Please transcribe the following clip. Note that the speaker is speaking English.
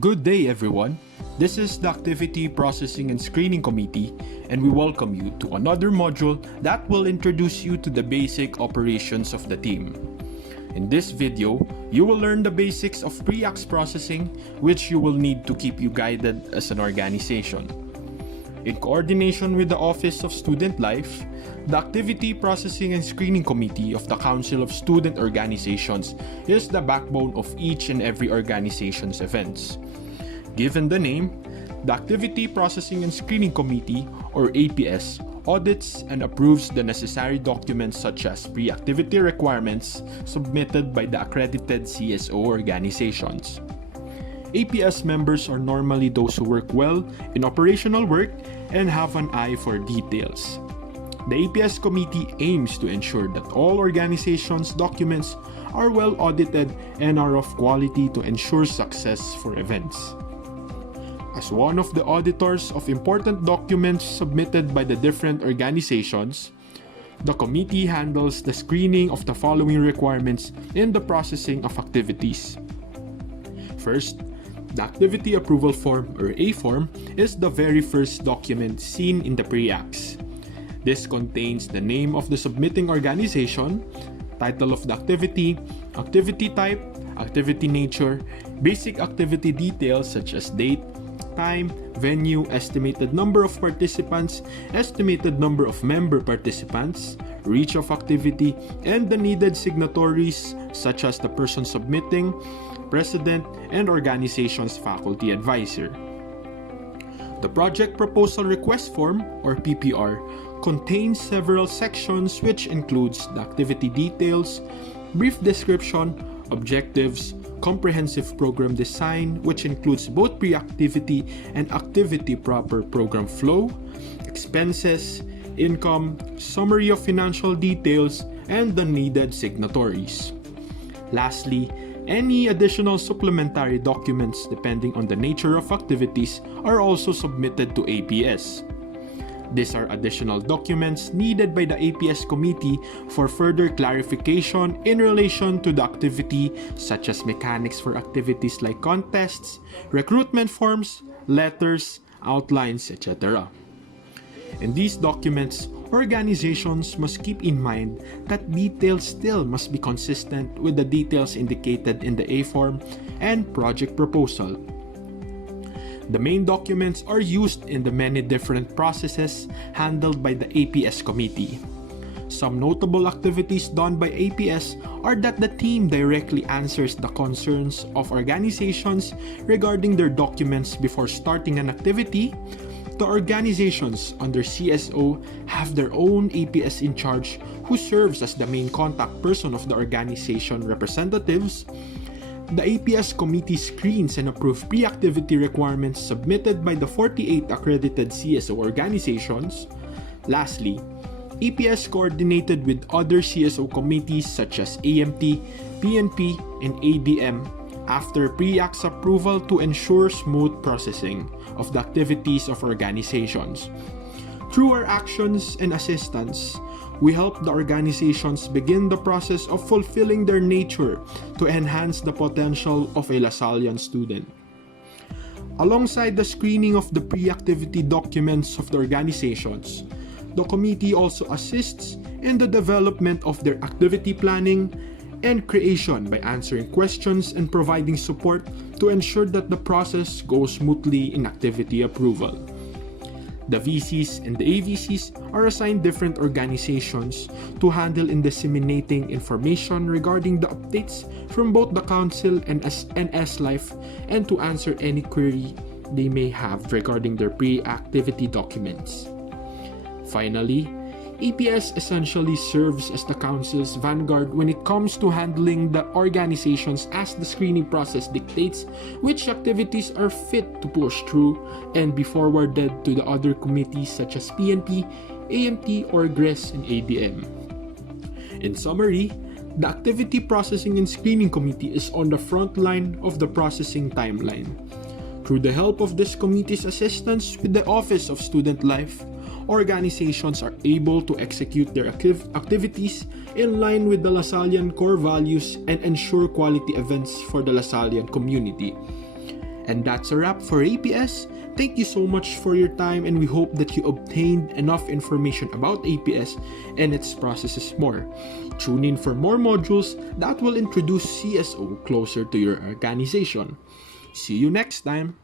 Good day, everyone. This is the Activity Processing and Screening Committee, and we welcome you to another module that will introduce you to the basic operations of the team. In this video, you will learn the basics of pre-acts processing, which you will need to keep you guided as an organization. In coordination with the Office of Student Life, the Activity Processing and Screening Committee of the Council of Student Organizations is the backbone of each and every organization's events. Given the name, the Activity Processing and Screening Committee, or APS, audits and approves the necessary documents such as pre-activity requirements submitted by the accredited CSO organizations. APS members are normally those who work well in operational work and have an eye for details. The APS committee aims to ensure that all organizations' documents are well audited and are of quality to ensure success for events. As one of the auditors of important documents submitted by the different organizations, the committee handles the screening of the following requirements in the processing of activities. First, the Activity Approval Form, or A form, is the very first document seen in the pre-acts. This contains the name of the submitting organization, title of the activity, activity type, activity nature, basic activity details such as date, time, venue, estimated number of participants, estimated number of member participants, reach of activity, and the needed signatories such as the person submitting, president, and organization's faculty advisor. The Project Proposal Request Form, or PPR, contains several sections which includes the activity details, brief description, objectives, comprehensive program design, which includes both pre-activity and activity proper program flow, expenses, income, summary of financial details, and the needed signatories. Lastly, any additional supplementary documents depending on the nature of activities are also submitted to APS. These are additional documents needed by the APS committee for further clarification in relation to the activity, such as mechanics for activities like contests, recruitment forms, letters, outlines, etc. In these documents, organizations must keep in mind that details still must be consistent with the details indicated in the A form and project proposal. The main documents are used in the many different processes handled by the APS committee. Some notable activities done by APS are that the team directly answers the concerns of organizations regarding their documents before starting an activity. The organizations under CSO have their own APS in charge who serves as the main contact person of the organization representatives. The APS committee screens and approves pre-activity requirements submitted by the 48 accredited CSO organizations. Lastly, APS coordinated with other CSO committees such as AMT, PNP, and ADM after pre-acts approval to ensure smooth processing of the activities of organizations. Through our actions and assistance, we help the organizations begin the process of fulfilling their nature to enhance the potential of a LaSallian student. Alongside the screening of the pre-activity documents of the organizations, the committee also assists in the development of their activity planning and creation by answering questions and providing support to ensure that the process goes smoothly in activity approval. The VCs and the AVCs are assigned different organizations to handle in disseminating information regarding the updates from both the Council and S-Life and to answer any query they may have regarding their pre-activity documents. Finally, APS essentially serves as the Council's vanguard when it comes to handling the organizations as the screening process dictates which activities are fit to push through and be forwarded to the other committees such as PNP, AMT, or GRES, and ADM. In summary, the Activity Processing and Screening Committee is on the front line of the processing timeline. Through the help of this committee's assistance with the Office of Student Life, organizations are able to execute their activities in line with the LaSallian core values and ensure quality events for the LaSallian community. And that's a wrap for APS. Thank you so much for your time, and we hope that you obtained enough information about APS and its processes more. Tune in for more modules that will introduce CSO closer to your organization. See you next time!